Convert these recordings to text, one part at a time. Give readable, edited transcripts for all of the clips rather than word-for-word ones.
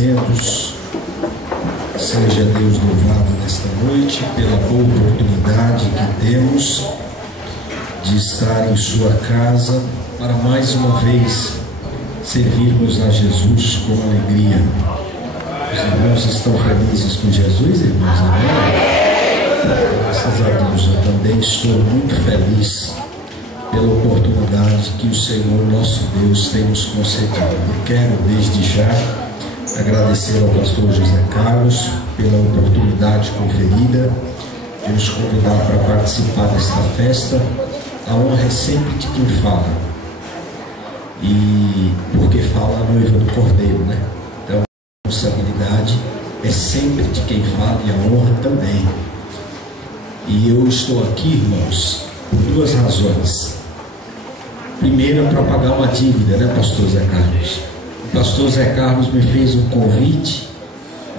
assentos. Seja Deus louvado nesta noite pela boa oportunidade que temos de estar em sua casa para mais uma vez servirmos a Jesus com alegria. Os irmãos estão felizes com Jesus, irmãos? Amém? Graças a Deus, eu também estou muito feliz pela oportunidade que o Senhor nosso Deus tem nos concedido. Eu quero desde já agradecer ao pastor José Carlos pela oportunidade conferida de nos convidar para participar desta festa. A honra é sempre de quem fala, e porque fala a noiva do Cordeiro, né? Então a responsabilidade é sempre de quem fala e a honra também. E eu estou aqui, irmãos, por duas razões. Primeira, para pagar uma dívida, né, pastor Zé Carlos? O pastor Zé Carlos me fez um convite,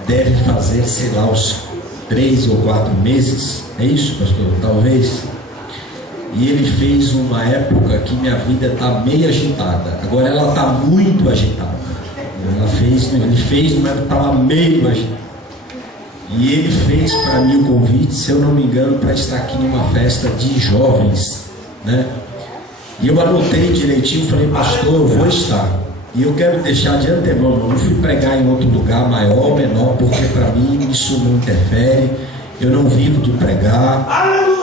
deve fazer, sei lá, uns 3 ou 4 meses, é isso, pastor? Talvez. E ele fez uma época que minha vida está meio agitada. Agora ela está muito agitada. Ele fez, mas estava meio agitada. E ele fez para mim o convite, se eu não me engano, para estar aqui numa festa de jovens, né? E eu anotei direitinho, falei, pastor, eu vou estar. E eu quero deixar de antemão, eu não fui pregar em outro lugar maior ou menor, porque para mim isso não interfere. Eu não vivo de pregar.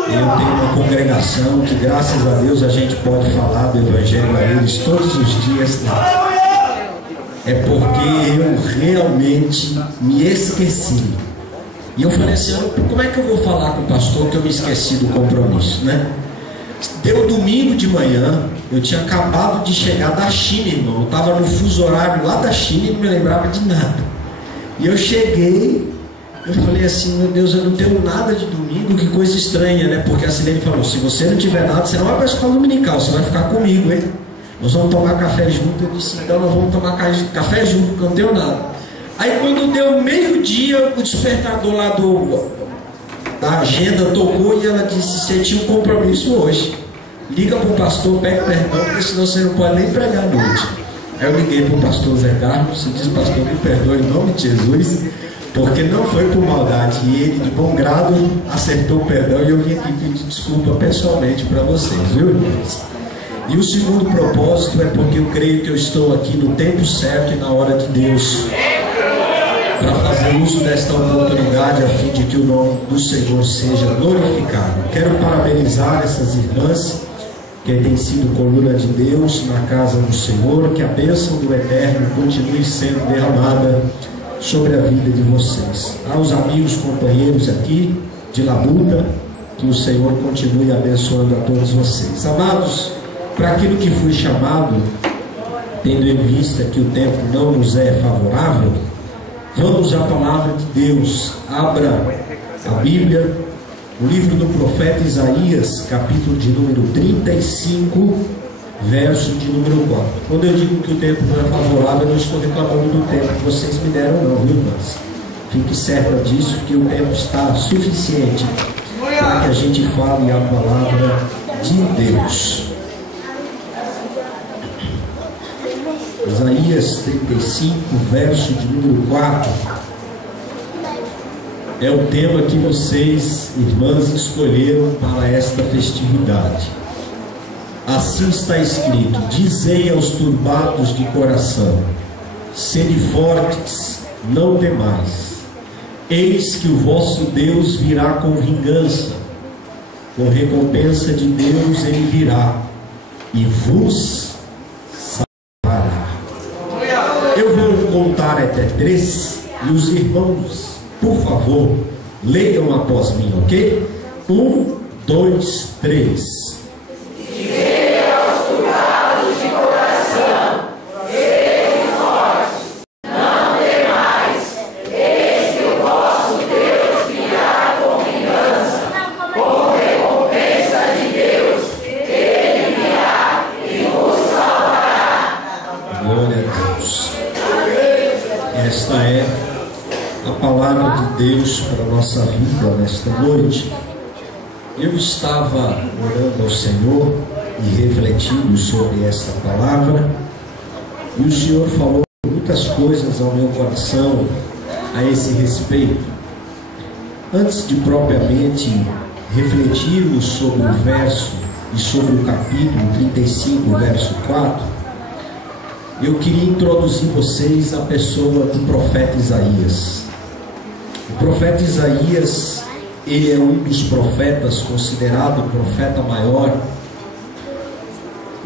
Eu tenho uma congregação que, graças a Deus, a gente pode falar do Evangelho a eles todos os dias. É porque eu realmente me esqueci. E eu falei assim, como é que eu vou falar com o pastor que eu me esqueci do compromisso, né? Deu domingo de manhã, eu tinha acabado de chegar da China, irmão. Eu estava no fuso horário lá da China e não me lembrava de nada. E eu cheguei, eu falei assim, meu Deus, eu não tenho nada de domingo, que coisa estranha, né? Porque a Silene falou, se você não tiver nada, você não vai para a escola dominical, você vai ficar comigo, hein? Nós vamos tomar café junto. Eu disse, então nós vamos tomar café junto, porque eu não tenho nada. Aí quando deu meio-dia, o despertador lá da agenda tocou e ela disse, você tinha um compromisso hoje. Liga para o pastor, pede perdão, porque senão você não pode nem pregar à noite. Aí eu liguei para o pastor Zé Carlos e disse, pastor, me perdoe em nome de Jesus, porque não foi por maldade. E ele, de bom grado, acertou o perdão e eu vim aqui pedir desculpa pessoalmente para vocês, viu, irmãos? E o segundo propósito é porque eu creio que eu estou aqui no tempo certo e na hora de Deus, para fazer uso desta oportunidade a fim de que o nome do Senhor seja glorificado. Quero parabenizar essas irmãs que têm sido coluna de Deus na casa do Senhor, que a bênção do Eterno continue sendo derramada sobre a vida de vocês. Aos amigos, companheiros aqui de Labuta, que o Senhor continue abençoando a todos vocês. Amados, para aquilo que fui chamado, tendo em vista que o tempo não nos é favorável, vamos à palavra de Deus. Abra a Bíblia, o livro do profeta Isaías, capítulo de número 35, verso de número 4. Quando eu digo que o tempo não é favorável, eu não estou reclamando do tempo que vocês me deram não, viu, irmãs? Fique certa disso, que o tempo está suficiente para que a gente fale a palavra de Deus. Isaías 35, verso de número 4, é o tema que vocês, irmãs, escolheram para esta festividade. Assim está escrito, dizei aos turbados de coração, sede fortes, não temais, eis que o vosso Deus virá com vingança, com recompensa de Deus ele virá, e vos contar até 3 e os irmãos, por favor, leiam após mim, ok? 1, 2, 3. Dizei aos turbados de coração, sede fortes, não temais, eis que o vosso Deus virá com vingança, com recompensa de Deus, ele virá e vos salvará. Glória a Deus. Esta é a palavra de Deus para a nossa vida nesta noite. Eu estava orando ao Senhor e refletindo sobre esta palavra, e o Senhor falou muito muitas coisas ao meu coração a esse respeito. Antes de propriamente refletirmos sobre o verso e sobre o capítulo 35, verso 4, eu queria introduzir vocês a pessoa do profeta Isaías. O profeta Isaías, ele é um dos profetas considerado o profeta maior,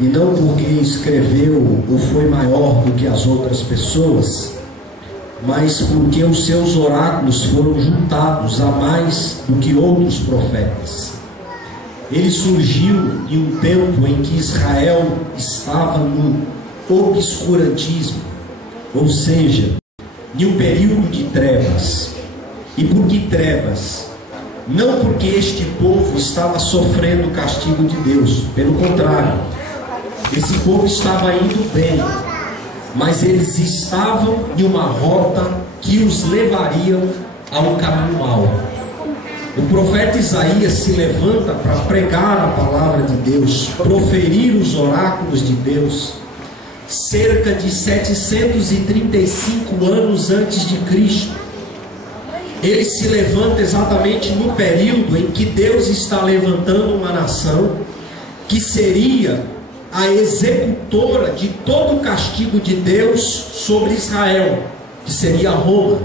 e não porque escreveu ou foi maior do que as outras pessoas, mas porque os seus oráculos foram juntados a mais do que outros profetas. Ele surgiu em um tempo em que Israel estava no obscurantismo, ou seja, em um período de trevas. E por que trevas? Não porque este povo estava sofrendo o castigo de Deus, pelo contrário, esse povo estava indo bem, mas eles estavam em uma rota que os levaria a um caminho mau. O profeta Isaías se levanta para pregar a palavra de Deus, proferir os oráculos de Deus, cerca de 735 anos antes de Cristo. Ele se levanta exatamente no período em que Deus está levantando uma nação que seria a executora de todo o castigo de Deus sobre Israel, que seria Roma.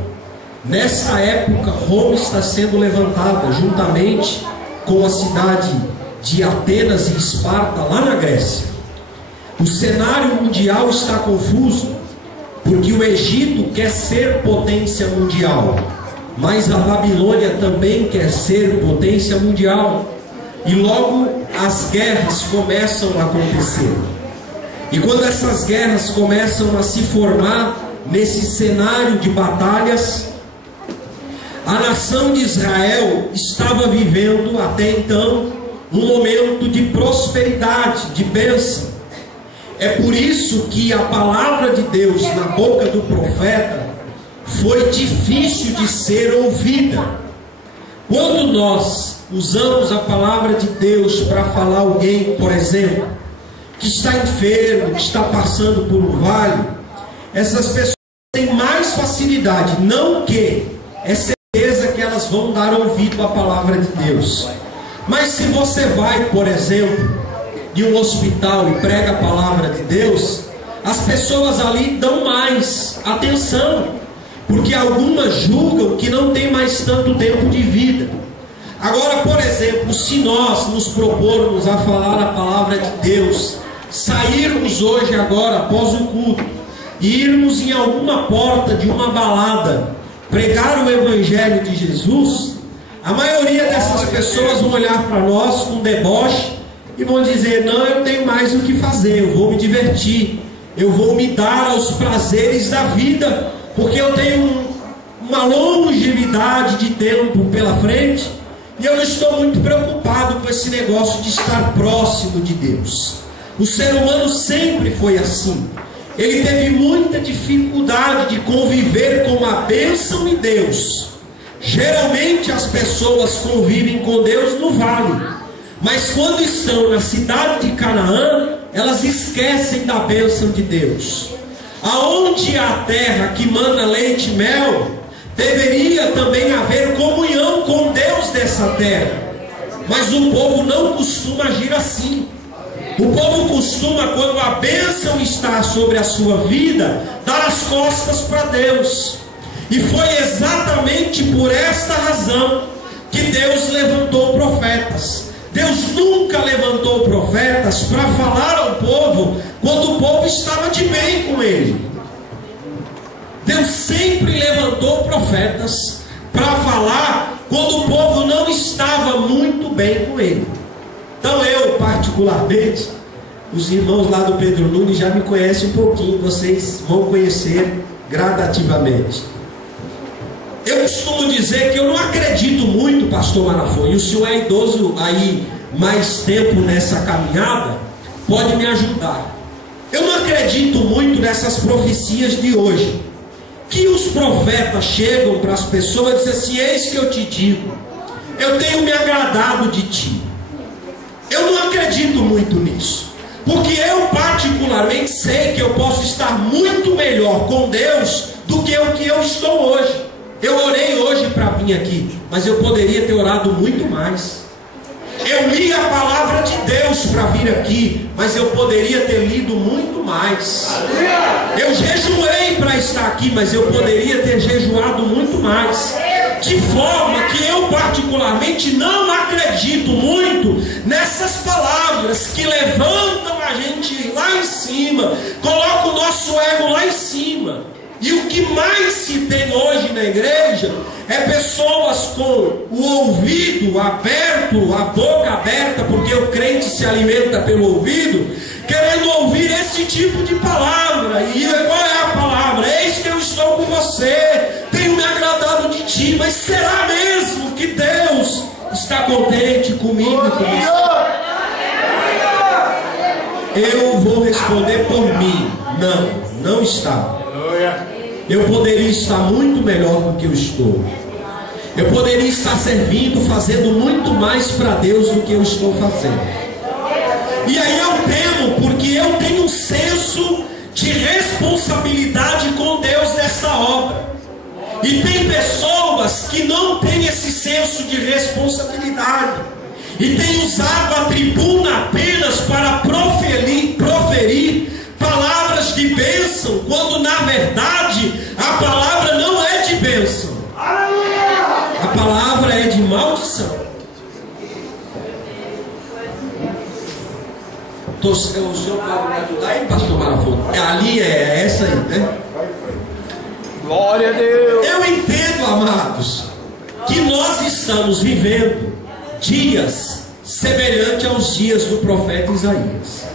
Nessa época, Roma está sendo levantada juntamente com a cidade de Atenas e Esparta, lá na Grécia. O cenário mundial está confuso, porque o Egito quer ser potência mundial, mas a Babilônia também quer ser potência mundial. E logo as guerras começam a acontecer. E quando essas guerras começam a se formar nesse cenário de batalhas, a nação de Israel estava vivendo até então um momento de prosperidade, de bênção. É por isso que a palavra de Deus na boca do profeta foi difícil de ser ouvida. Quando nós usamos a palavra de Deus para falar a alguém, por exemplo, que está enfermo, que está passando por um vale, essas pessoas têm mais facilidade, não que é certeza que elas vão dar ouvido à palavra de Deus. Mas se você vai, por exemplo, de um hospital e prega a palavra de Deus, as pessoas ali dão mais atenção, porque algumas julgam que não tem mais tanto tempo de vida. Agora, por exemplo, se nós nos propormos a falar a palavra de Deus, sairmos hoje agora após o culto e irmos em alguma porta de uma balada pregar o evangelho de Jesus, a maioria dessas pessoas vão olhar para nós com deboche e vão dizer: não, eu tenho mais o que fazer, eu vou me divertir, eu vou me dar aos prazeres da vida, porque eu tenho uma longevidade de tempo pela frente e eu não estou muito preocupado com esse negócio de estar próximo de Deus. O ser humano sempre foi assim. Ele teve muita dificuldade de conviver com a bênção de Deus. Geralmente as pessoas convivem com Deus no vale, mas quando estão na cidade de Canaã, elas esquecem da bênção de Deus. Aonde há terra que mana leite e mel, deveria também haver comunhão com Deus dessa terra. Mas o povo não costuma agir assim. O povo costuma, quando a bênção está sobre a sua vida, dar as costas para Deus. E foi exatamente por esta razão que Deus levantou profetas. Deus nunca levantou profetas para falar ao povo quando o povo estava de bem com ele. Deus sempre levantou profetas para falar quando o povo não estava muito bem com ele. Então eu, particularmente, os irmãos lá do Pedro Nunes já me conhecem um pouquinho, vocês vão conhecer gradativamente. Eu costumo dizer que eu não acredito muito, pastor Marafon, e o senhor é idoso aí mais tempo nessa caminhada, pode me ajudar. Eu não acredito muito nessas profecias de hoje, que os profetas chegam para as pessoas e dizem assim: eis que eu te digo, eu tenho me agradado de ti. Eu não acredito muito nisso. Porque eu particularmente sei que eu posso estar muito melhor com Deus do que o que eu estou hoje. Eu orei hoje para vir aqui, mas eu poderia ter orado muito mais. Eu li a palavra de Deus para vir aqui, mas eu poderia ter lido muito mais. Eu jejuei para estar aqui, mas eu poderia ter jejuado muito mais. De forma que eu particularmente não acredito muito nessas palavras que levantam a gente lá em cima, colocam o nosso ego lá em cima. E o que mais se tem hoje na igreja é pessoas com o ouvido aberto, a boca aberta, porque o crente se alimenta pelo ouvido, querendo ouvir esse tipo de palavra. E qual é a palavra? Eis que eu estou com você, tenho me agradado de ti. Mas será mesmo que Deus está contente comigo e com você? Eu vou responder por mim: não está. Eu poderia estar muito melhor do que eu estou. Eu poderia estar servindo, fazendo muito mais para Deus do que eu estou fazendo. E aí eu temo, porque eu tenho um senso de responsabilidade com Deus nessa obra. E tem pessoas que não têm esse senso de responsabilidade e têm usado a tribuna apenas para proferir palavras de bênção, quando na verdade a palavra não é de bênção, a palavra é de maldição. O senhor pode me ajudar aí, pastor Marafon? Ali é essa aí, né? Glória a Deus. Eu entendo, amados, que nós estamos vivendo dias semelhantes aos dias do profeta Isaías.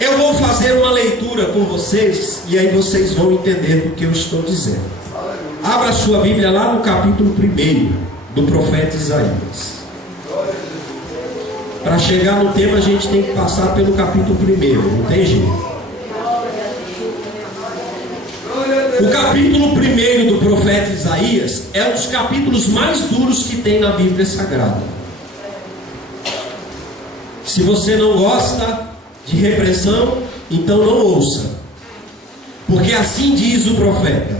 Eu vou fazer uma leitura com vocês e aí vocês vão entender o que eu estou dizendo. Abra sua Bíblia lá no capítulo 1 do profeta Isaías. Para chegar no tema a gente tem que passar pelo capítulo 1, não tem jeito. O capítulo 1 do profeta Isaías é um dos capítulos mais duros que tem na Bíblia Sagrada. Se você não gosta de repressão, então não ouça, porque assim diz o profeta: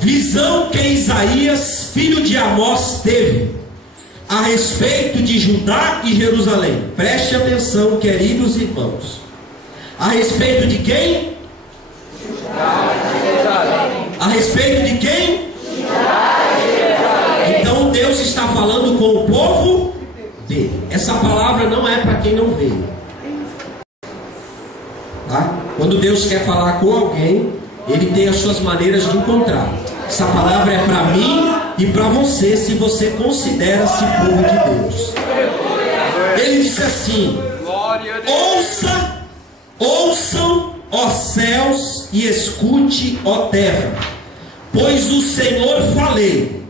visão que Isaías, filho de Amós, teve a respeito de Judá e Jerusalém. Preste atenção, queridos irmãos. A respeito de quem? Judá e Jerusalém. A respeito de quem? Judá e Jerusalém. Então Deus está falando com o povo dele. Essa palavra não é para quem não vê. Tá? Quando Deus quer falar com alguém, Ele tem as suas maneiras de encontrar. Essa palavra é para mim e para você, se você considera-se povo de Deus. Ele disse assim: ouçam, ó céus, e escute, ó terra, pois o Senhor falei.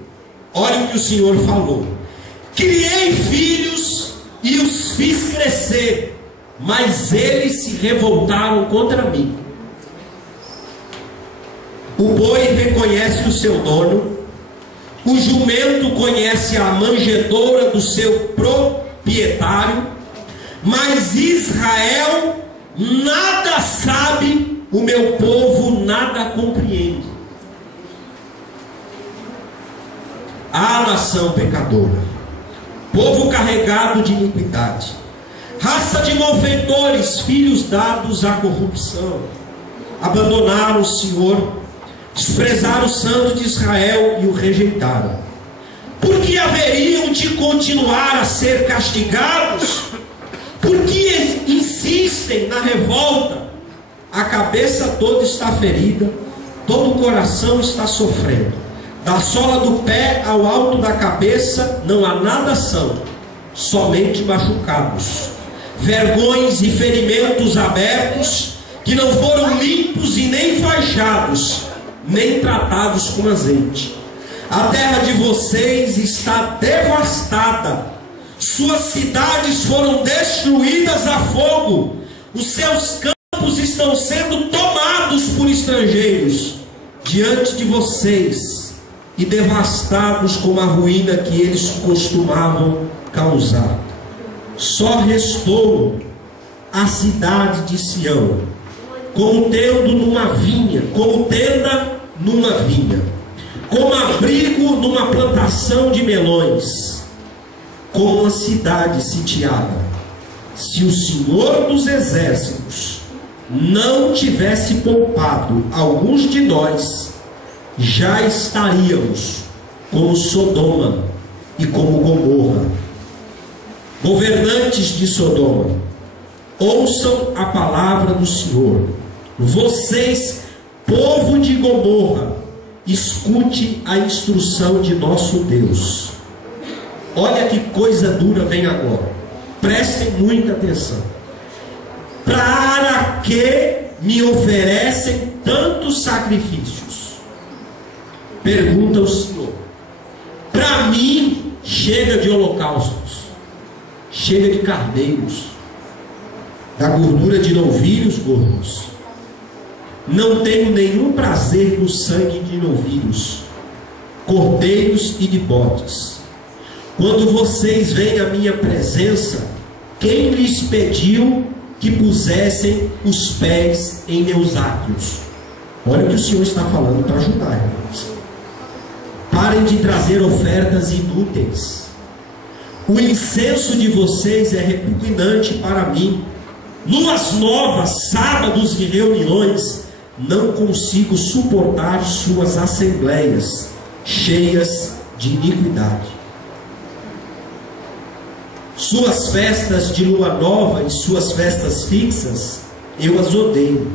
Olha o que o Senhor falou: criei filhos e os fiz crescer, mas eles se revoltaram contra mim. O boi reconhece o seu dono, o jumento conhece a manjedoura do seu proprietário, mas Israel nada sabe, o meu povo nada compreende. A nação pecadora, povo carregado de iniquidade, raça de malfeitores, filhos dados à corrupção, abandonaram o Senhor, desprezaram o Santo de Israel e o rejeitaram. Por que haveriam de continuar a ser castigados? Por que insistem na revolta? A cabeça toda está ferida, todo o coração está sofrendo. Da sola do pé ao alto da cabeça não há nada são, somente machucados, vergões e ferimentos abertos, que não foram limpos e nem faixados, nem tratados com azeite. A terra de vocês está devastada, suas cidades foram destruídas a fogo, os seus campos estão sendo tomados por estrangeiros diante de vocês e devastados como a ruína que eles costumavam causar. Só restou a cidade de Sião, como tenda numa vinha, como abrigo numa plantação de melões, como uma cidade sitiada. Se o Senhor dos Exércitos não tivesse poupado alguns de nós, já estaríamos como Sodoma e como Gomorra. Governantes de Sodoma, ouçam a palavra do Senhor. Vocês, povo de Gomorra, escute a instrução de nosso Deus. Olha que coisa dura vem agora. Prestem muita atenção. Para que me oferecem tantos sacrifícios? Pergunta o Senhor. Para mim, chega de holocaustos, chega de cardeiros, da gordura de novilhos gordos. Não tenho nenhum prazer no sangue de novilhos, cordeiros e de bodes. Quando vocês vêm à minha presença, quem lhes pediu que pusessem os pés em meus átrios? Olha o que o Senhor está falando para ajudar, irmãos. Parem de trazer ofertas inúteis. O incenso de vocês é repugnante para mim. Luas novas, sábados e reuniões, não consigo suportar suas assembleias cheias de iniquidade. Suas festas de lua nova e suas festas fixas, eu as odeio.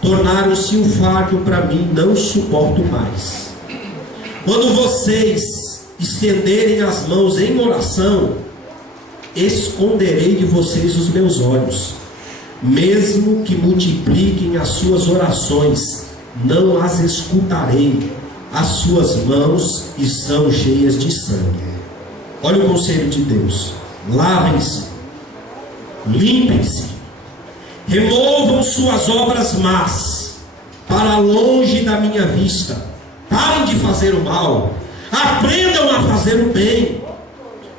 Tornaram-se um fardo para mim, não suporto mais. Quando vocês estenderem as mãos em oração, esconderei de vocês os meus olhos. Mesmo que multipliquem as suas orações, não as escutarei. As suas mãos estão cheias de sangue. Olha o conselho de Deus. Lavem-se, limpem-se, removam suas obras más para longe da minha vista. Parem de fazer o mal, aprendam a fazer o bem,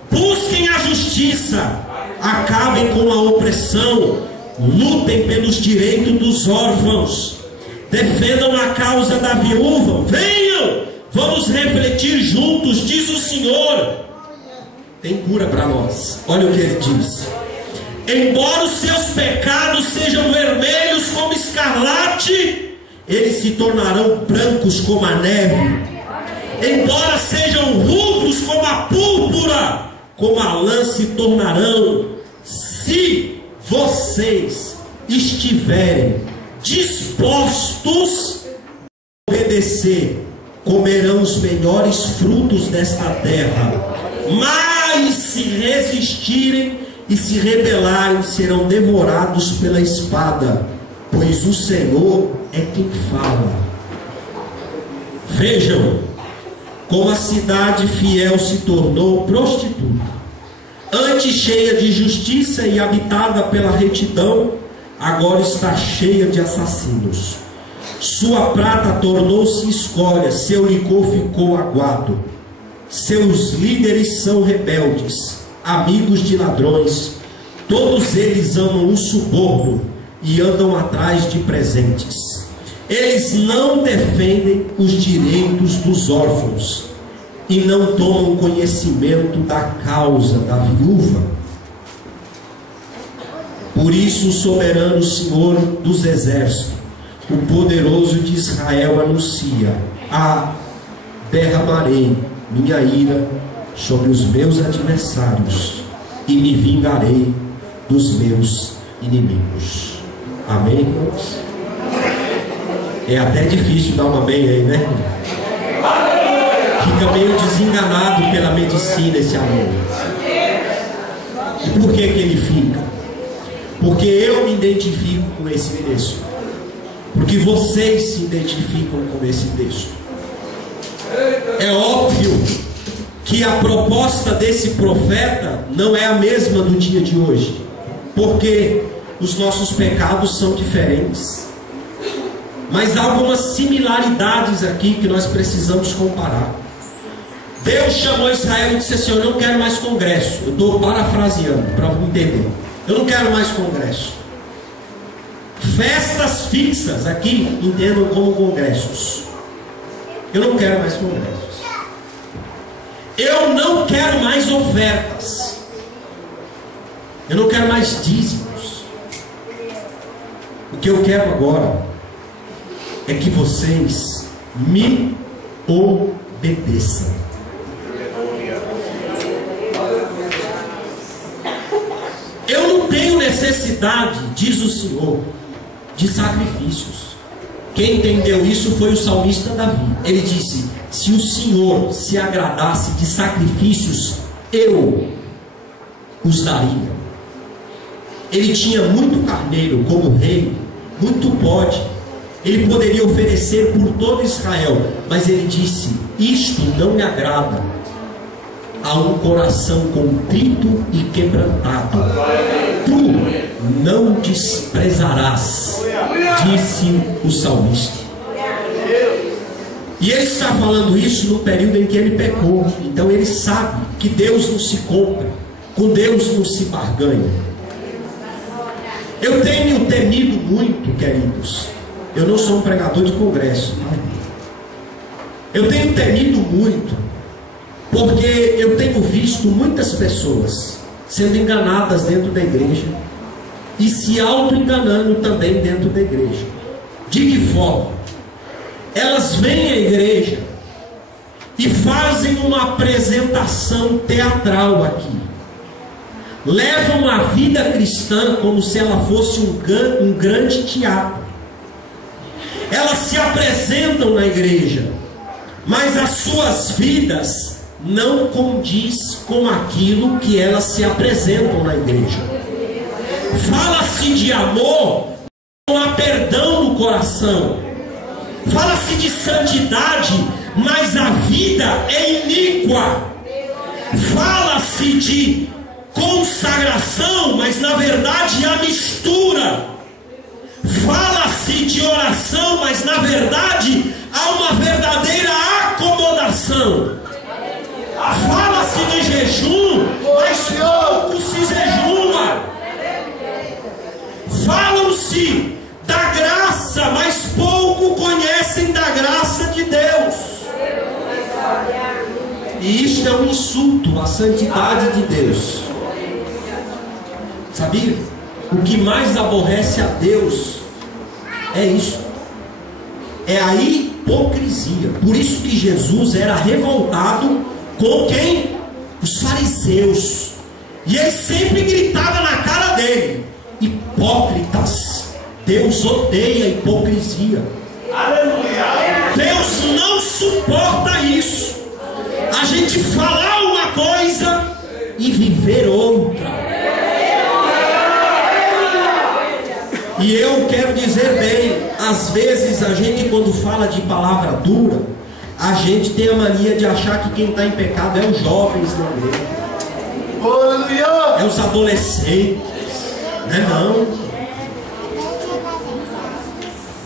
busquem a justiça, acabem com a opressão, lutem pelos direitos dos órfãos, defendam a causa da viúva. Venham, vamos refletir juntos, diz o Senhor. Tem cura para nós. Olha o que ele diz. Embora os seus pecados sejam vermelhos como escarlate, eles se tornarão brancos como a neve. Embora sejam rubros como a púrpura, como a lã se tornarão. Se vocês estiverem dispostos a obedecer, comerão os melhores frutos desta terra. Mas se resistirem e se rebelarem, serão devorados pela espada, pois o Senhor é quem fala. Vejam como a cidade fiel se tornou prostituta. Antes cheia de justiça e habitada pela retidão, agora está cheia de assassinos. Sua prata tornou-se escória, seu licor ficou aguado. Seus líderes são rebeldes, amigos de ladrões. Todos eles amam o suborno e andam atrás de presentes. Eles não defendem os direitos dos órfãos e não tomam conhecimento da causa da viúva. Por isso o soberano Senhor dos Exércitos, o poderoso de Israel, anuncia: derramarei minha ira sobre os meus adversários e me vingarei dos meus inimigos. Amém, irmãos? É até difícil dar um amém aí, né? Fica meio desenganado pela medicina esse amém. E por que ele fica? Porque eu me identifico com esse texto. Porque vocês se identificam com esse texto. É óbvio que a proposta desse profeta não é a mesma do dia de hoje, porque os nossos pecados são diferentes. Mas há algumas similaridades aqui que nós precisamos comparar. Deus chamou Israel e disse assim: eu não quero mais congresso. Eu estou parafraseando para entender. Eu não quero mais congresso. Festas fixas, aqui entendam como congressos. Eu não quero mais congressos. Eu não quero mais ofertas. Eu não quero mais dízimos. O que eu quero agora é que vocês me obedeçam. Eu não tenho necessidade, diz o Senhor, de sacrifícios. Quem entendeu isso foi o salmista Davi. Ele disse: se o Senhor se agradasse de sacrifícios, eu os daria. Ele tinha muito carneiro como rei, muito bode. Ele poderia oferecer por todo Israel, mas ele disse: isto não me agrada. A um coração contrito e quebrantado tu não desprezarás, disse o salmista. E ele está falando isso no período em que ele pecou. Então ele sabe que Deus não se compra, com Deus não se barganha. Eu tenho temido muito, queridos. Eu não sou um pregador de congresso, eu tenho temido muito, porque eu tenho visto muitas pessoas sendo enganadas dentro da igreja e se auto-enganando também dentro da igreja. De que forma? Elas vêm à igreja e fazem uma apresentação teatral aqui. Levam a vida cristã como se ela fosse um grande teatro. Elas se apresentam na igreja, mas as suas vidas não condiz com aquilo que elas se apresentam na igreja. Fala-se de amor, não há perdão no coração. Fala-se de santidade, mas a vida é iníqua. Fala-se de consagração, mas na verdade há mistura. Fala-se de oração, mas na verdade há uma verdadeira acomodação. Fala-se de jejum, mas pouco se jejuma. Falam-se da graça, mas pouco conhecem da graça de Deus. E isto é um insulto à santidade de Deus. Sabia? O que mais aborrece a Deus é isso. É a hipocrisia. Por isso que Jesus era revoltado com quem? Os fariseus. E ele sempre gritava na cara dele: hipócritas. Deus odeia a hipocrisia. Aleluia. Deus não suporta isso. A gente falar uma coisa e viver outra. E eu quero dizer bem, às vezes a gente, quando fala de palavra dura, a gente tem a mania de achar que quem está em pecado é os jovens da igreja, é os adolescentes, não é não.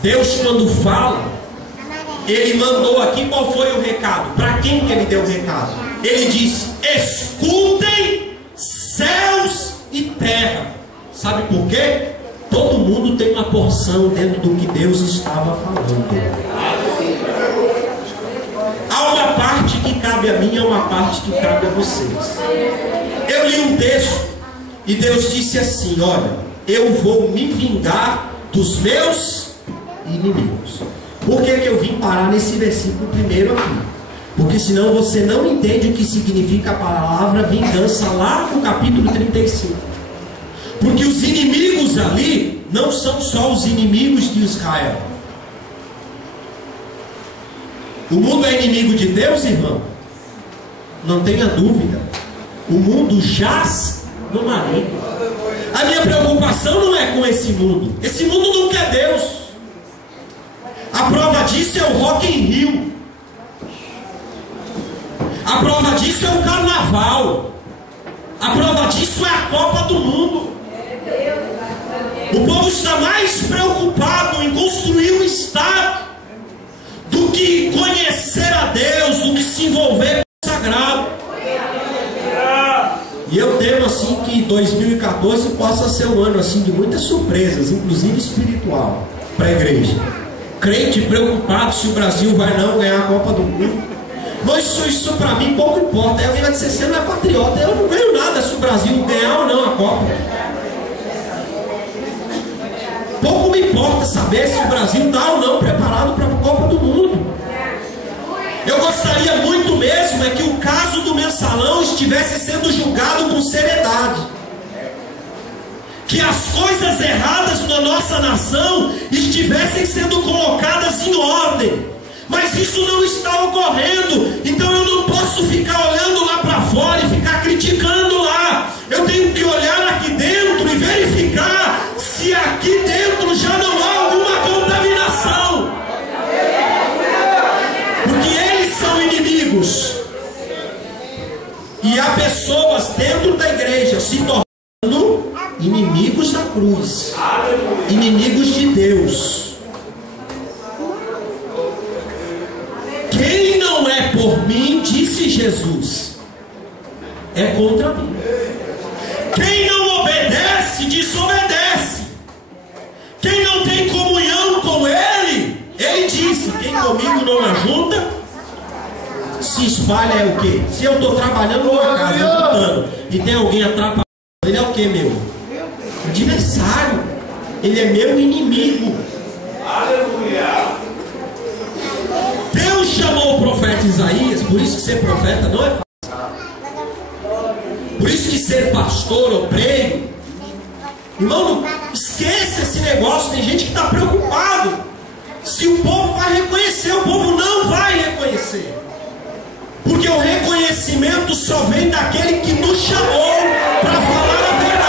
Deus, quando fala, Ele mandou aqui, qual foi o recado? Para quem que Ele deu o recado? Ele diz: escutem céus e terra. Sabe por quê? Todo mundo tem uma porção dentro do que Deus estava falando. Há uma parte que cabe a mim, há uma parte que cabe a vocês. Eu li um texto e Deus disse assim: olha, eu vou me vingar dos meus inimigos. Por que eu vim parar nesse versículo primeiro aqui? Porque senão você não entende o que significa a palavra vingança lá no capítulo 35. Porque os inimigos ali não são só os inimigos de Israel. O mundo é inimigo de Deus, irmão? Não tenha dúvida. O mundo jaz no maligno. A minha preocupação não é com esse mundo. Esse mundo não quer Deus. A prova disso é o Rock in Rio. A prova disso é o carnaval. A prova disso é a Copa do Mundo. O povo está mais preocupado em construir um Estado do que conhecer a Deus, do que se envolver com o sagrado. E eu temo a assim que 2014 possa ser um ano assim de muitas surpresas, inclusive espiritual, para a igreja. Crente preocupado se o Brasil vai não ganhar a Copa do Mundo. Mas isso para mim pouco importa. Aí alguém vai dizer, você não é patriota. Eu não ganho nada se o Brasil ganhar ou não a Copa. Pouco me importa saber se o Brasil está ou não preparado para a Copa do Mundo. Eu gostaria muito mesmo é que o caso do Mensalão estivesse sendo julgado com seriedade. Que as coisas erradas na nossa nação estivessem sendo colocadas em ordem. Mas isso não está ocorrendo. Então eu não posso ficar olhando lá para fora e ficar criticando lá. Eu tenho que olhar aqui dentro e verificar se aqui dentro já não há alguma contaminação. Porque eles são inimigos. E há pessoas dentro da igreja se tornando inimigos da cruz, inimigos de Deus. Quem não é por mim, disse Jesus, é contra mim. Quem não obedece, desobedece. Quem não tem comunhão com Ele, Ele disse, quem comigo não ajunta, se espalha é o quê? Se eu estou trabalhando numa casa, ajudando, e tem alguém atrapalhando, ele é o quê, meu? Adversário. Ele é meu inimigo. Aleluia. Deus chamou o profeta Isaías, por isso que ser profeta não é fácil. Por isso que ser pastor ou prego, irmão, não esqueça esse negócio. Tem gente que está preocupado se o povo vai reconhecer. O povo não vai reconhecer, porque o reconhecimento só vem daquele que nos chamou para falar a verdade.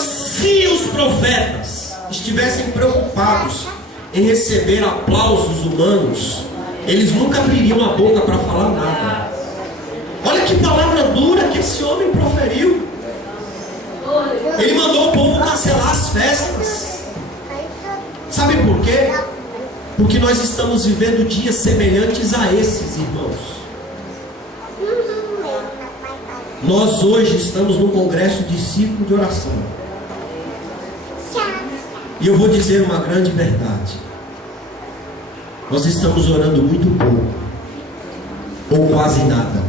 Se os profetas estivessem preocupados em receber aplausos humanos, eles nunca abririam a boca para falar nada. Olha que palavra dura que esse homem proferiu. Ele mandou o povo cancelar as festas. Sabe por quê? Porque nós estamos vivendo dias semelhantes a esses, irmãos. Nós hoje estamos num congresso de círculo de oração. E eu vou dizer uma grande verdade. Nós estamos orando muito pouco, ou quase nada.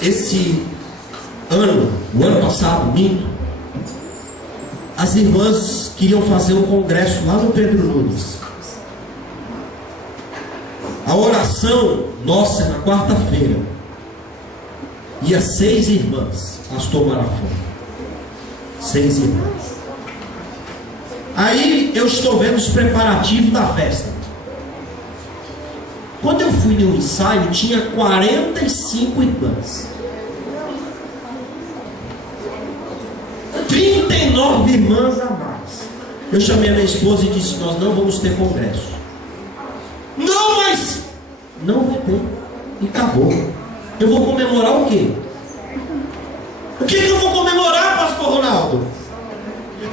Esse ano, o ano passado, minto, as irmãs queriam fazer um congresso lá no Pedro Nunes. A oração nossa é na quarta-feira. Ia 6 irmãs, pastor Marafon. 6 irmãs. Aí eu estou vendo os preparativos da festa. Quando eu fui no ensaio, tinha 45 irmãs. 39 irmãs a mais. Eu chamei a minha esposa e disse, nós não vamos ter congresso. Não, mas não vai ter. E acabou. Eu vou comemorar o quê? O que eu vou comemorar, pastor Ronaldo?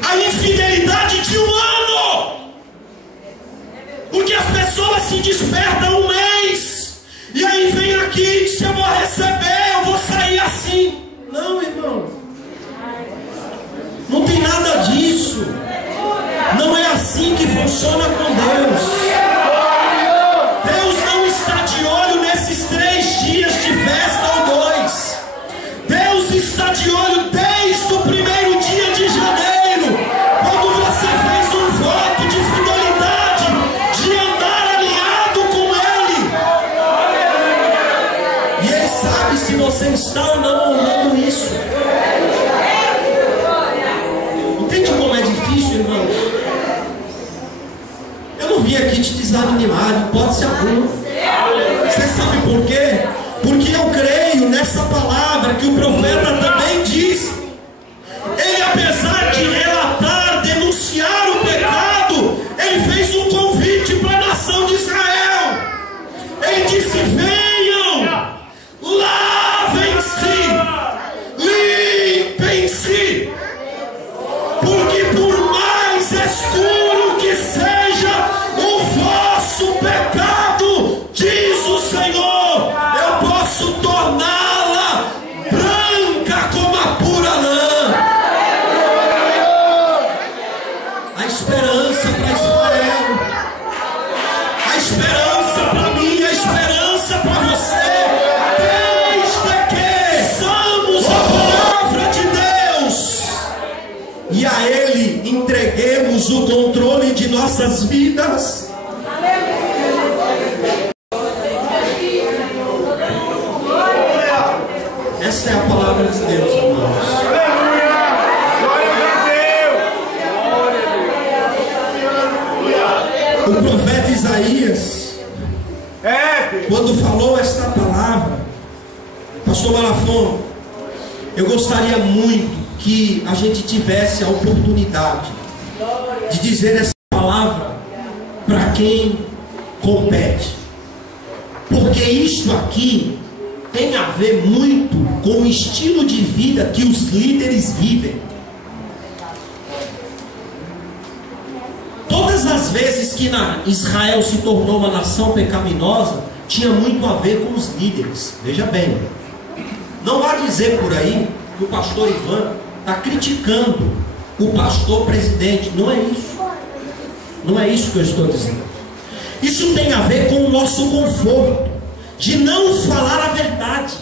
A infidelidade de um ano. Porque as pessoas se despertam um mês e aí vem aqui e diz, eu vou receber, eu vou sair assim. Não, irmão. Não tem nada disso. Não é assim que funciona com Deus. Deus não está de olho nesses 3 dias de festa ou 2. Deus está de olho desde o primeiro dia de janeiro, quando você fez um voto de fidelidade, de andar alinhado com Ele. E Ele sabe se você está ou não honrando isso. Entende como é difícil, irmãos? Eu não vim aqui te desanimar, de hipótese alguma. Você sabe por quê? Porque eu creio nessa palavra que o profeta também disse. Ele, apesar de relatar, denunciar o pecado, ele fez um convite para a nação de Israel. Ele disse, venham, lavem-se, limpem-se, porque por mais e a Ele entreguemos o controle de nossas vidas. Essa é a palavra de Deus, irmãos. O profeta Isaías, quando falou esta palavra, pastor Malafon, eu gostaria muito que a gente tivesse a oportunidade de dizer essa palavra para quem compete, porque isto aqui tem a ver muito com o estilo de vida que os líderes vivem. Todas as vezes que Israel se tornou uma nação pecaminosa, tinha muito a ver com os líderes. Veja bem, não vá dizer por aí que o pastor Ivan está criticando o pastor presidente. Não é isso. Não é isso que eu estou dizendo. Isso tem a ver com o nosso conforto de não falar a verdade,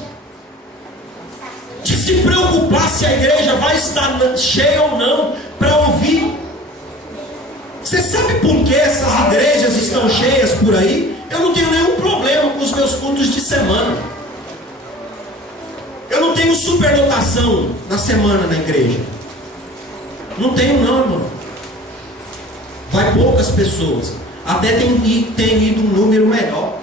de se preocupar se a igreja vai estar cheia ou não para ouvir. Você sabe por que essas igrejas estão cheias por aí? Eu não tenho nenhum problema com os meus cultos de semana. Eu não tenho superlotação na semana na igreja. Não tenho não, irmão. Vai poucas pessoas. Até tem ido um número melhor.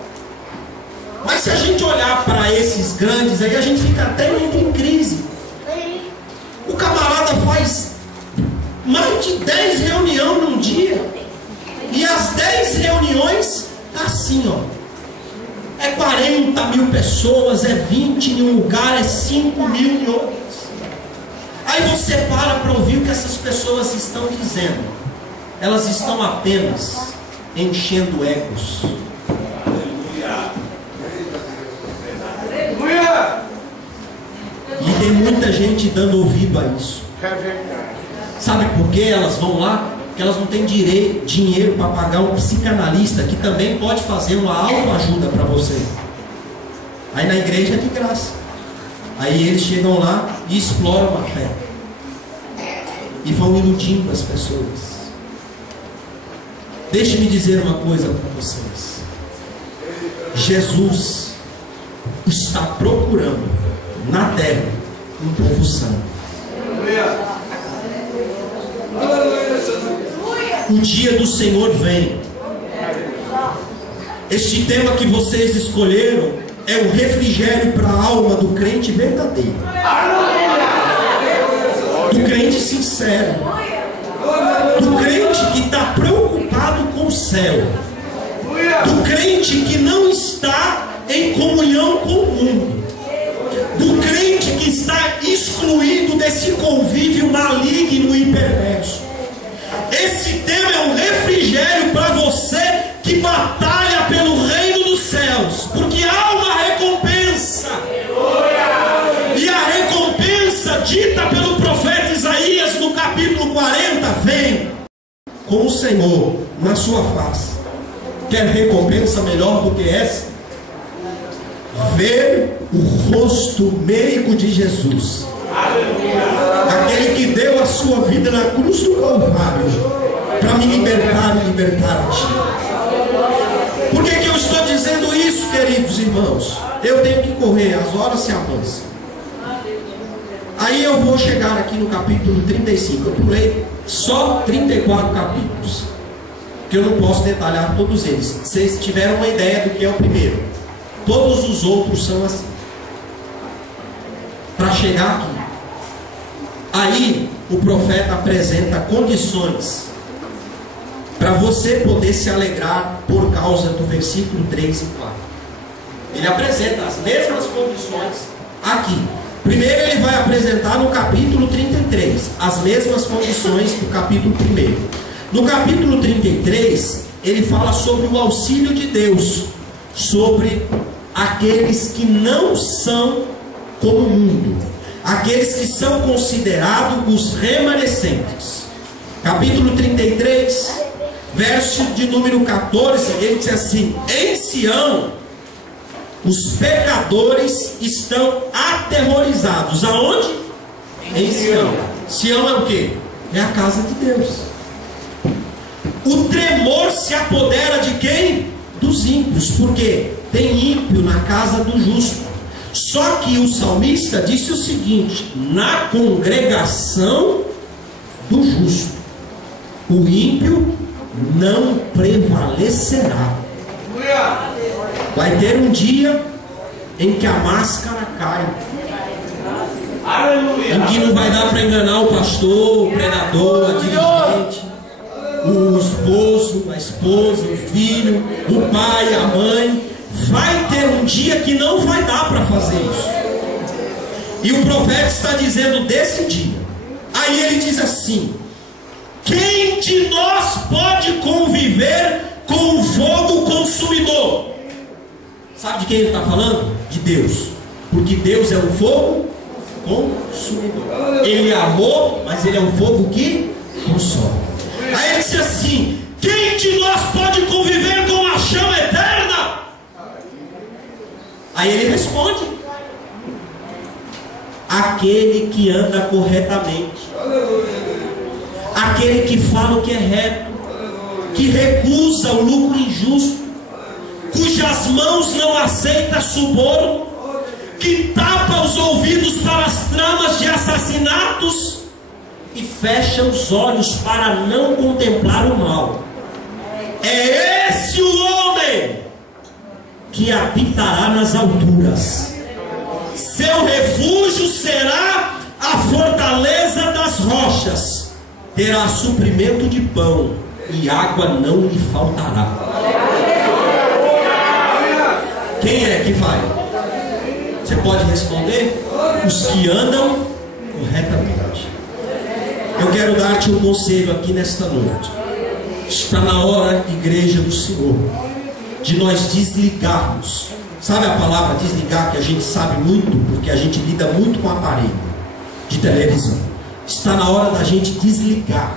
Mas se a gente olhar para esses grandes aí, a gente fica até em crise. O camarada faz mais de 10 reuniões num dia, e as 10 reuniões assim, ó, é 40 mil pessoas, é 20 em um lugar, é 5 mil em outros. Aí você para ouvir o que essas pessoas estão dizendo. Elas estão apenas enchendo egos. E tem muita gente dando ouvido a isso. Sabe por que elas vão lá? Porque elas não têm dinheiro para pagar um psicanalista que também pode fazer uma autoajuda para você. Aí na igreja é de graça. Aí eles chegam lá e exploram a fé. E vão iludindo as pessoas. Deixe-me dizer uma coisa para vocês. Jesus está procurando na terra um povo santo. O dia do Senhor vem. Este tema que vocês escolheram é o refrigério para a alma do crente verdadeiro, do crente sincero, do crente que está preocupado com o céu, do crente que não está em comunhão com o mundo, do crente que está excluído desse convívio maligno e perverso. Esse tema é um refrigério para você que batalha pelo reino dos céus, porque há uma recompensa. E a recompensa dita pelo profeta Isaías no capítulo 40 vem com o Senhor na sua face. Quer recompensa melhor do que essa? Ver o rosto meigo de Jesus, aquele que deu a sua vida na cruz do Calvário para me libertar e libertar a ti. Por que eu estou dizendo isso, queridos irmãos? Eu tenho que correr, as horas se avançam. Aí eu vou chegar aqui no capítulo 35. Eu pulei só 34 capítulos, que eu não posso detalhar todos eles. Vocês tiveram uma ideia do que é o primeiro. Todos os outros são assim. Para chegar aqui, aí o profeta apresenta condições para você poder se alegrar por causa do versículo 3 e 4. Ele apresenta as mesmas condições aqui. Primeiro ele vai apresentar no capítulo 33 as mesmas condições do capítulo 1. No capítulo 33 ele fala sobre o auxílio de Deus sobre aqueles que não são como o mundo, aqueles que são considerados os remanescentes. Capítulo 33, verso de número 14, ele diz assim: em Sião os pecadores estão aterrorizados. Aonde? Em Sião. Sião é o quê? é a casa de Deus. O tremor se apodera de quem? Dos ímpios, porque tem ímpio na casa do justo. Só que o salmista disse o seguinte: na congregação do justo, o ímpio não prevalecerá. Vai ter um dia em que a máscara cai, em que não vai dar para enganar o pastor, o pregador, a dirigente, o esposo, a esposa, o filho, o pai, a mãe. Vai ter um dia que não vai dar para fazer isso. E o profeta está dizendo desse dia. Aí ele diz assim: quem de nós pode conviver com o fogo consumidor? Sabe de quem ele está falando? De Deus. Porque Deus é um fogo consumidor. Ele é amor, mas ele é um fogo que consome. Aí ele diz assim: quem de nós pode conviver com a chama eterna? Aí ele responde: aquele que anda corretamente, aquele que fala o que é reto, que recusa o lucro injusto, cujas mãos não aceita suborno, que tapa os ouvidos para as tramas de assassinatos e fecha os olhos para não contemplar o mal. É esse o homem que habitará nas alturas. Seu refúgio será a fortaleza das rochas. Terá suprimento de pão e água não lhe faltará. Quem é que vai? Você pode responder? Os que andam corretamente. Eu quero dar-te um conselho aqui nesta noite. Está na hora, igreja do Senhor, de nós desligarmos. Sabe a palavra desligar, que a gente sabe muito, porque a gente lida muito com aparelho de televisão. Está na hora da gente desligar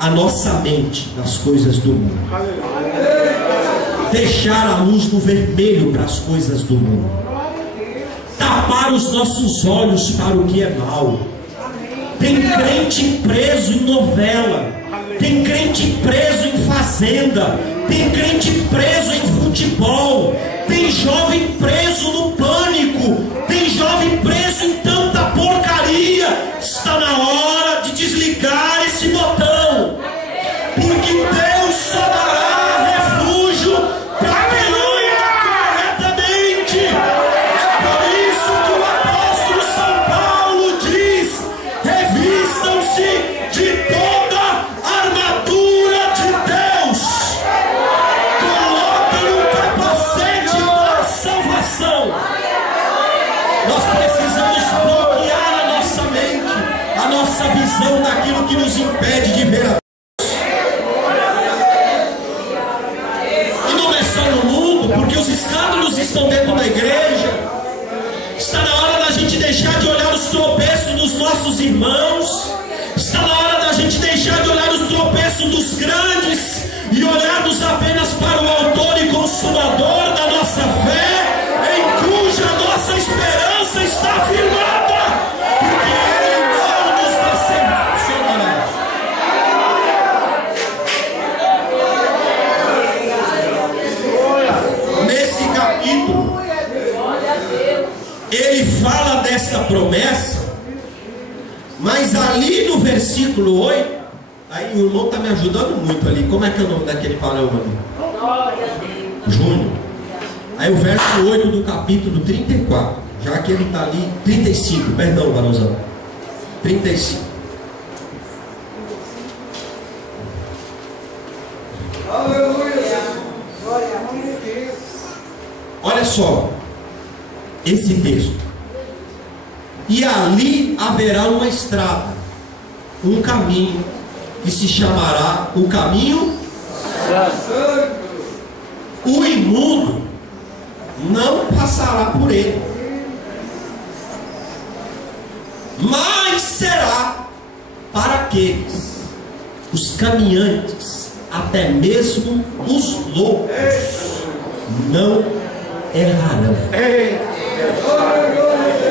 a nossa mente das coisas do mundo. Deixar a luz no vermelho para as coisas do mundo. Tapar os nossos olhos para o que é mal. Tem crente preso em novela. Tem crente preso em fazenda. Tem crente preso em futebol. Tem jovem preso no pânico. Tem jovem preso em tanta porcaria. Está na hora de desligar esse botão. Porque Deus só dará refúgio para quem anda corretamente. É por isso que o apóstolo São Paulo diz: revistam-se de toda a armadura de Deus. Coloquem o capacete da salvação. Nós precisamos bloquear a nossa mente, a nossa visão daquilo que nos impede de ver a porque os escândalos estão dentro da igreja. Está na hora da gente deixar de olhar os tropeços dos nossos irmãos. Está na hora da gente deixar de olhar os tropeços dos grandes e olharmos apenas para o autor e consumador da nossa fé, em cuja nossa esperança está firmada, porque Ele não nos decepcionará. Nesse capítulo, ele fala dessa promessa, mas ali no versículo 8, aí o irmão está me ajudando muito ali. Como é que é o nome daquele varão ali? Júnior. Aí o verso 8 do capítulo 34, já que ele está ali, 35, perdão, varãozão, 35. Olha só esse texto. E ali haverá uma estrada, um caminho, que se chamará o caminho santo. O imundo não passará por ele, mas será para aqueles, os caminhantes, até mesmo os loucos, não errarão.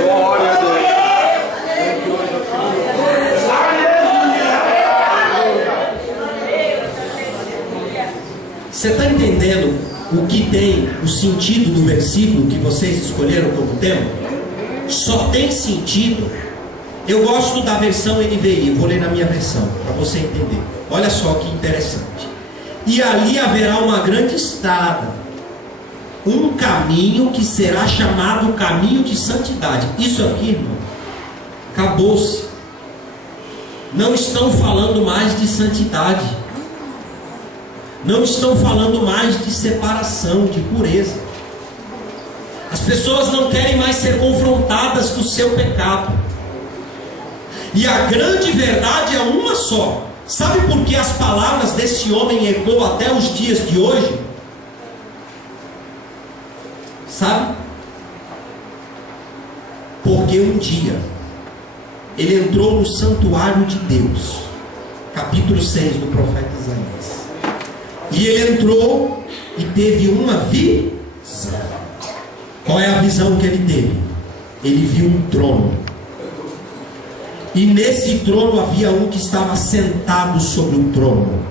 Glória a Deus. Você está entendendo o que tem o sentido do versículo que vocês escolheram como tema? Só tem sentido. Eu gosto da versão NVI, eu vou ler na minha versão, para você entender. Olha só que interessante. E ali haverá uma grande estrada, um caminho que será chamado caminho de santidade. Isso aqui, irmão, acabou-se. Não estão falando mais de santidade. Não estão falando mais de separação, de pureza. As pessoas não querem mais ser confrontadas com o seu pecado. E a grande verdade é uma só. Sabe por que as palavras desse homem ecoam até os dias de hoje? Sabe? Porque um dia ele entrou no santuário de Deus, capítulo 6 do profeta Isaías. E ele entrou e teve uma visão. Qual é a visão que ele teve? Ele viu um trono. E nesse trono havia um que estava sentado sobre o trono,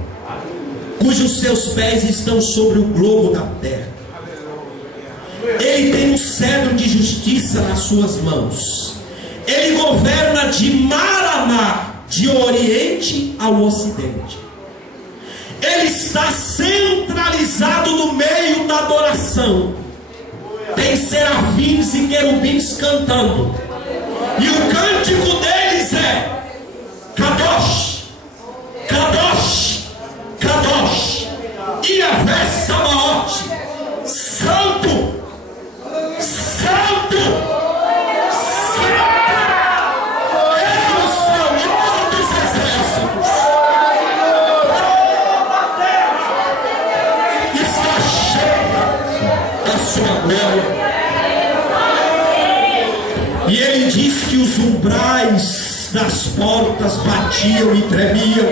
cujos seus pés estão sobre o globo da terra. Ele tem um cetro de justiça nas suas mãos. Ele governa de mar a mar, de oriente ao ocidente. Ele está centralizado no meio da adoração. Tem serafins e querubins cantando. E o cântico deles é Kadosh, Kadosh, Kadosh, Yahvé Sabaoth, Santo, Santo, Santo, é o Senhor dos exércitos. Está cheia da sua glória. E ele diz que os umbrais das portas batiam e tremiam.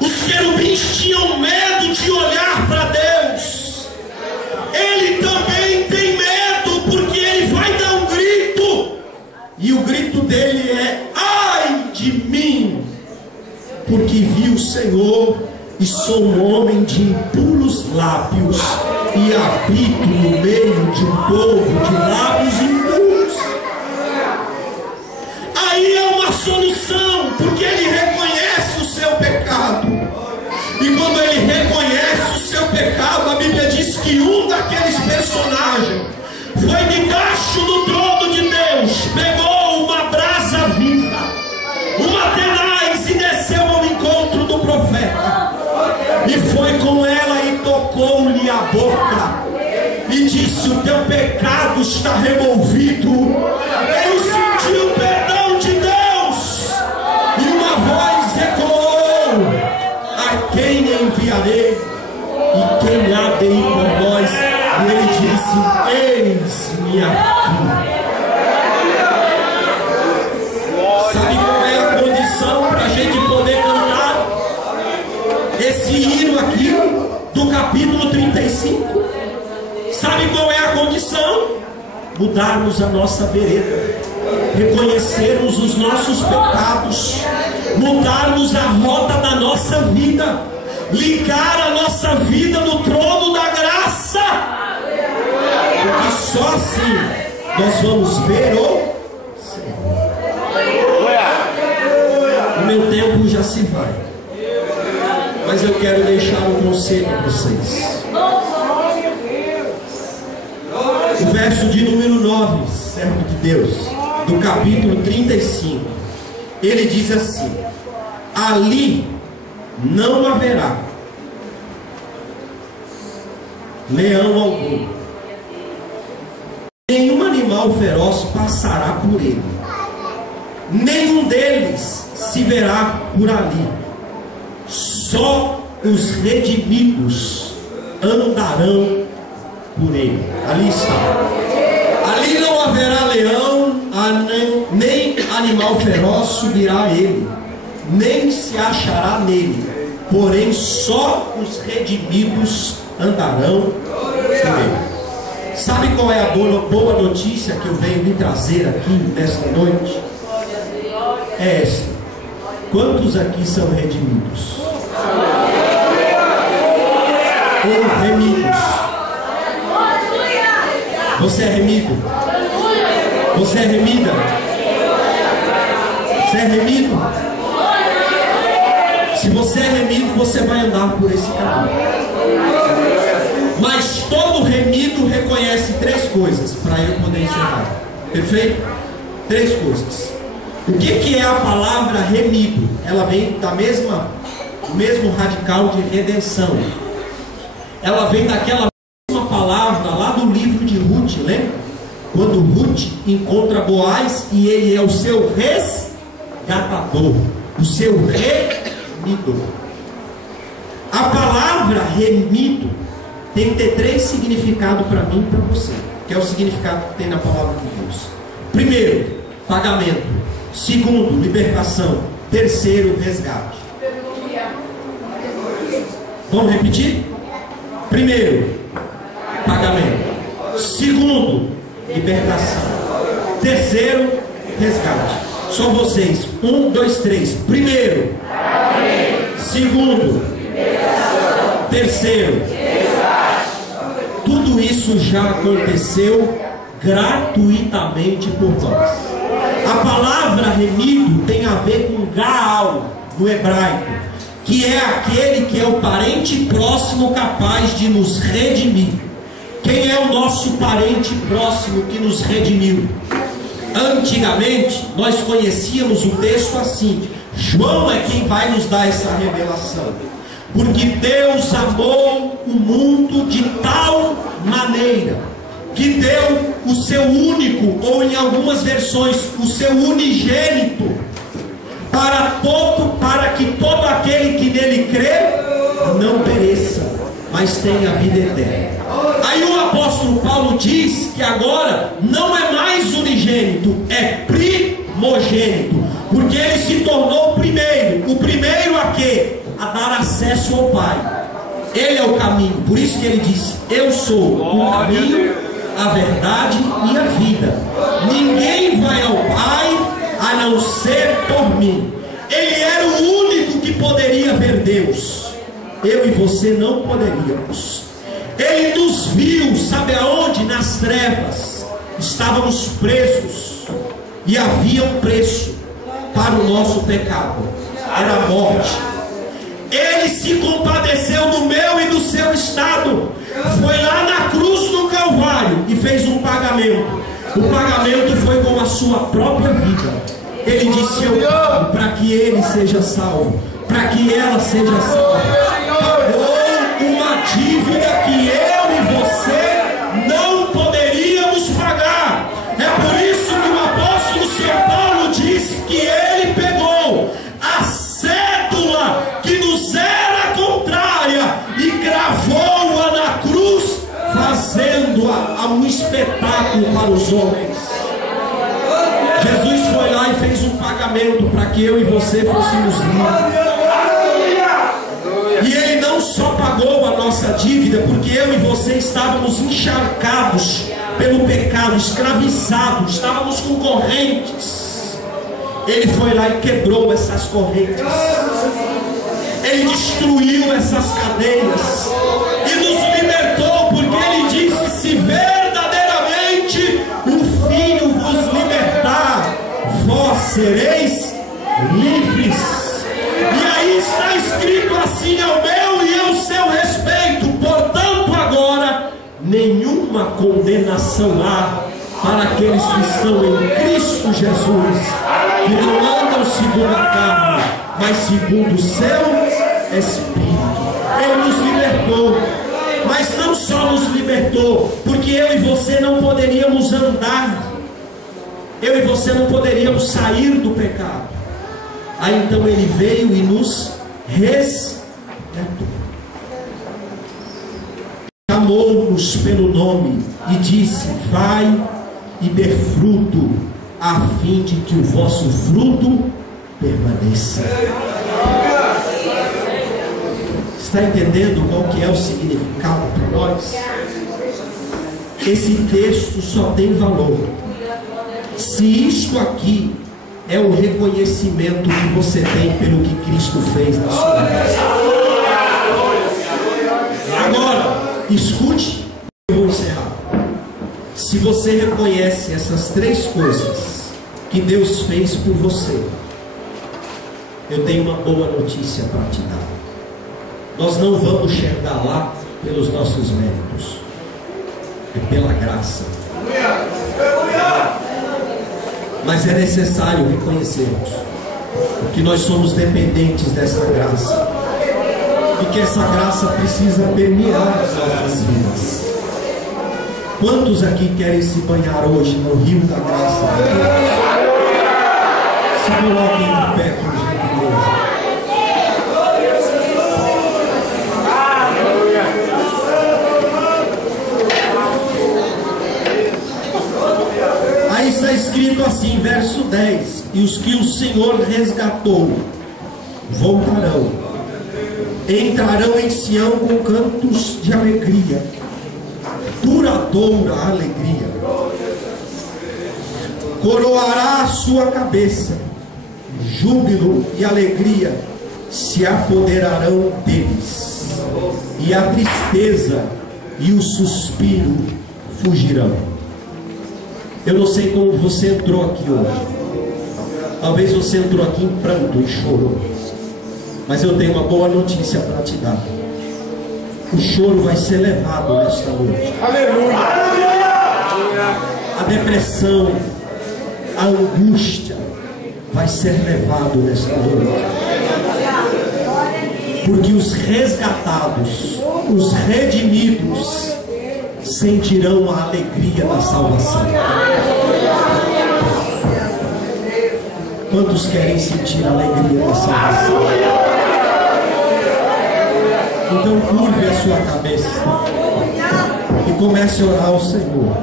Os querubins tinham medo de olhar para Deus. Ele também tem medo, porque ele vai dar um grito. E o grito dele é: ai de mim, porque vi o Senhor e sou um homem de impuros lábios, e habito no meio de um povo de lábios impuros. Aí é uma solução, porque ele reconhece o seu pecado. E quando ele reconhece o seu pecado, a Bíblia diz que um daqueles personagens foi debaixo do trono de Deus, pegou uma brasa viva, uma tenaz, e desceu ao encontro do profeta. E foi com ela e tocou-lhe a boca e disse: o teu pecado está removido. Ele sentiu o perdão de Deus, e uma voz ecoou: a quem enviarei e quem há de ir por nós? E ele disse: eis-me aqui. Sabe qual é a condição para a gente poder cantar esse hino aqui do capítulo 35? Sabe qual é a condição? Mudarmos a nossa vereda, reconhecermos os nossos pecados, mudarmos a rota da nossa vida, ligar a nossa vida no trono da graça, porque só assim nós vamos ver o Senhor. O meu tempo já se vai, mas eu quero deixar um conselho para vocês. O verso de número 9, servo de Deus, do capítulo 35, ele diz assim: ali não haverá leão algum, nenhum animal feroz passará por ele, nenhum deles se verá por ali, só os redimidos andarão por ele. Ali está. Ali não haverá leão, nem animal feroz subirá a ele, nem se achará nele, porém só os redimidos andarão por ele. Sabe qual é a boa notícia que eu venho lhe trazer aqui nesta noite? É esta: quantos aqui são redimidos? ou remidos? Você é remido? Você é remida? Você é remido? Se você é remido, você vai andar por esse caminho. Mas todo remido reconhece três coisas para eu poder encerrar. Perfeito? Três coisas. O que é a palavra remido? Ela vem do mesmo radical de redenção. Ela vem daquela mesma palavra lá do livro de Ruth, lembra? Quando Ruth encontra Boaz e ele é o seu resgatador, o seu remidor. A palavra remido tem que ter três significados para mim e para você, que é o significado que tem na palavra de Deus. Primeiro, pagamento. Segundo, libertação. Terceiro, resgate. Vamos repetir? Primeiro, pagamento. Segundo, libertação. Terceiro, resgate. Só vocês. 1, 2, 3. Primeiro, pagamento. Segundo, libertação. Terceiro, resgate. Tudo isso já aconteceu gratuitamente por nós. A palavra remido tem a ver com Gaal no hebraico, que é aquele que é o parente próximo capaz de nos redimir. Quem é o nosso parente próximo que nos redimiu? Antigamente nós conhecíamos o texto assim. João é quem vai nos dar essa revelação. Porque Deus amou o mundo de tal maneira que deu o seu único, ou em algumas versões, o seu unigênito, para que todo aquele que nele crê não pereça, mas tenha vida eterna. Aí o apóstolo Paulo diz que agora não é mais unigênito, é primogênito, porque ele se tornou o primeiro a quê? A dar acesso ao Pai. Ele é o caminho, por isso que ele disse: eu sou o caminho, a verdade e a vida. Ninguém vai ao Pai a não ser por mim. Ele era o único que poderia ver Deus. Eu e você não poderíamos. Ele nos viu, sabe aonde? Nas trevas. Estávamos presos e havia um preço para o nosso pecado. Era a morte. Ele se compadeceu do meu e do seu estado. Foi lá na cruz do Calvário e fez um pagamento. O pagamento foi com a sua própria vida. Ele disse: eu pago para que ele seja salvo, para que ela seja salva. Pagou uma dívida que eu e você não poderíamos pagar. É por isso que o apóstolo São Paulo disse que ele pegou a cédula que nos era contrária e gravou-a na cruz, fazendo-a um espetáculo para os homens. Jesus foi lá e fez um pagamento para que eu e você fôssemos livres. E ele não só pagou a nossa dívida, porque eu e você estávamos encharcados pelo pecado, escravizados, estávamos com correntes. Ele foi lá e quebrou essas correntes. Ele destruiu essas cadeias e nos libertou, porque ele disse: se verdadeiramente o Filho vos libertar, vós sereis livres. E aí está escrito assim ao meu e ao seu respeito: portanto agora nenhuma condenação há para aqueles que estão em Cristo Jesus, que não andam segundo a carne, mas segundo o seu Espírito. Ele nos libertou. Mas não só nos libertou, porque eu e você não poderíamos andar, eu e você não poderíamos sair do pecado. Aí então ele veio e nos resgatou, chamou-nos pelo nome e disse: vai e dê fruto, a fim de que o vosso fruto permaneça. Está entendendo qual que é o significado para nós? Esse texto só tem valor se isto aqui é o reconhecimento que você tem pelo que Cristo fez na sua vida. Agora, Escute, eu vou encerrar. Se você reconhece essas 3 coisas que Deus fez por você, eu tenho uma boa notícia para te dar. Nós não vamos chegar lá pelos nossos méritos, é pela graça. Mas é necessário reconhecermos que nós somos dependentes dessa graça e que essa graça precisa permear as nossas vidas. Quantos aqui querem se banhar hoje no rio da graça de Deus? Se coloquem de pé, por gentileza. Aí está escrito assim, verso 10: e os que o Senhor resgatou voltarão, entrarão em Sião com cantos de alegria, duradoura alegria. Coroará a sua cabeça, júbilo e alegria se apoderarão deles, e a tristeza e o suspiro fugirão. Eu não sei como você entrou aqui hoje. Talvez você entrou aqui em pranto e chorou. Mas eu tenho uma boa notícia para te dar. O choro vai ser levado nesta noite. Aleluia! A depressão, a angústia vai ser levado nesta noite. Porque os resgatados, os redimidos, sentirão a alegria da salvação. Quantos querem sentir a alegria da salvação? Então curve a sua cabeça e comece a orar ao Senhor,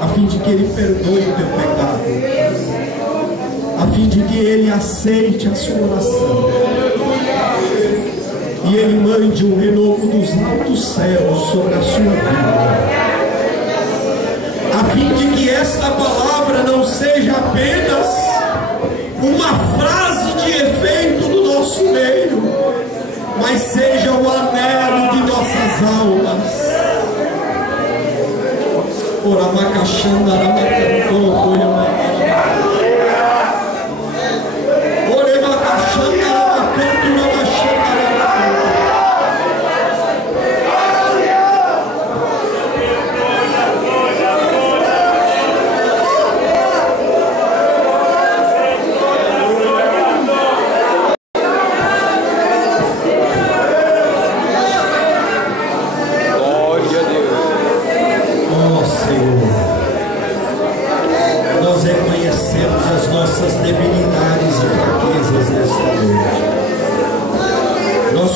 a fim de que Ele perdoe o teu pecado, a fim de que Ele aceite a sua oração e Ele mande um renovo dos altos céus sobre a sua vida, a fim de que esta palavra não seja apenas uma frase de efeito do nosso meio, mas seja o anelo de nossas almas. Oramacachanda, Ramacantô,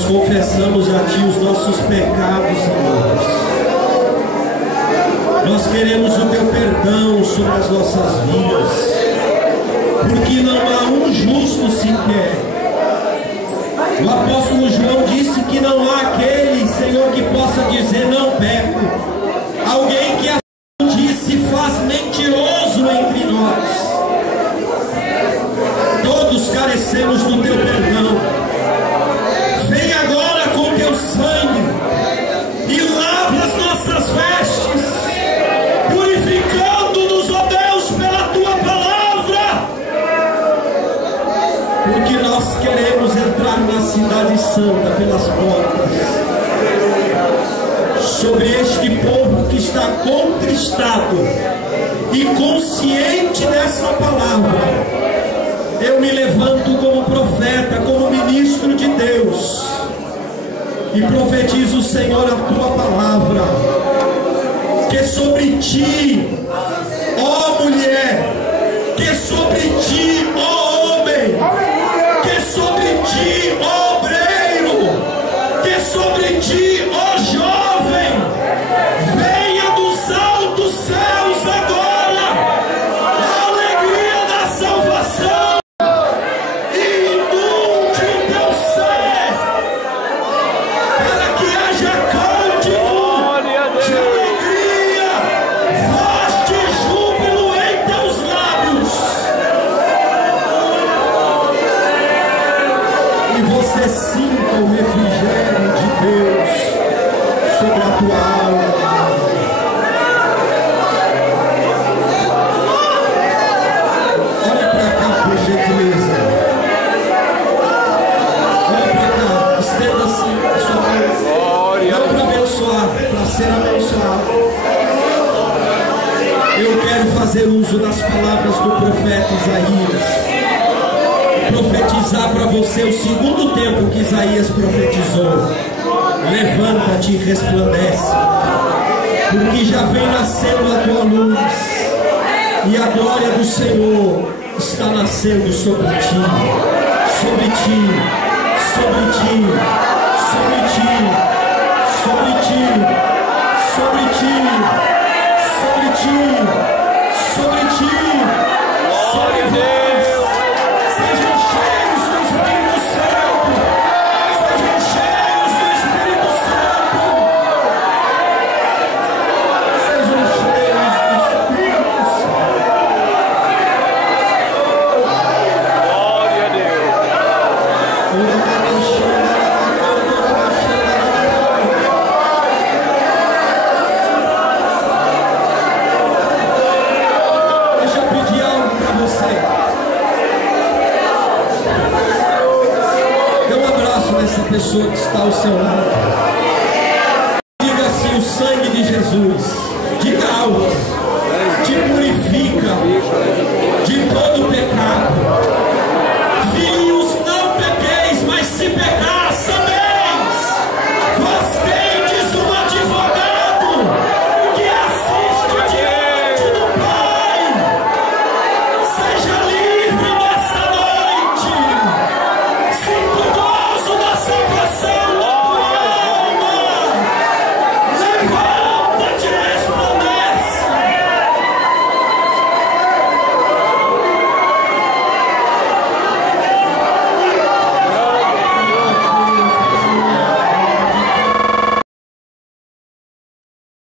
confessamos a Ti os nossos pecados, Senhor. Nós queremos o Teu perdão sobre as nossas vidas, porque não há um justo sequer. O apóstolo João disse que não há aquele, Senhor, que possa dizer não peco. Alguém que assim disse faz mentiroso entre nós. Todos carecemos do Teu perdão. Vem agora com Teu sangue e lava as nossas vestes, purificando-nos, ó Deus, pela Tua palavra, porque nós queremos entrar na cidade santa pelas portas. Sobre este povo que está contristado e consciente dessa palavra, eu me levanto como profeta, como ministro de Deus, e profetizo, Senhor, a Tua palavra, que sobre Ti, ó mulher, que sobre Ti, ó homem, que sobre Ti, ó obreiro, que sobre Ti, ó jovem, venha dos altos céus agora a alegria da salvação. Sinta o refrigério de Deus sobre a tua alma. Olha para cá, por gentileza. Olha para cá, estenda assim a sua mão. Não para abençoar, para ser abençoado. Eu quero fazer uso das palavras do profeta Isaías. Profetizar para você o segundo tempo que Isaías profetizou. Levanta-te e resplandece, porque já vem nascendo a tua luz, e a glória do Senhor está nascendo sobre ti, sobre ti, sobre ti, sobre ti, sobre ti, sobre ti, sobre ti, sobre ti, sobre vós. Sejam cheios do Espírito Santo, sejam cheios do Espírito Santo, sejam cheios do Espírito Santo. Glória a Deus. Deixa eu pedir algo para você. Dê um abraço nessa pessoa que está ao seu lado.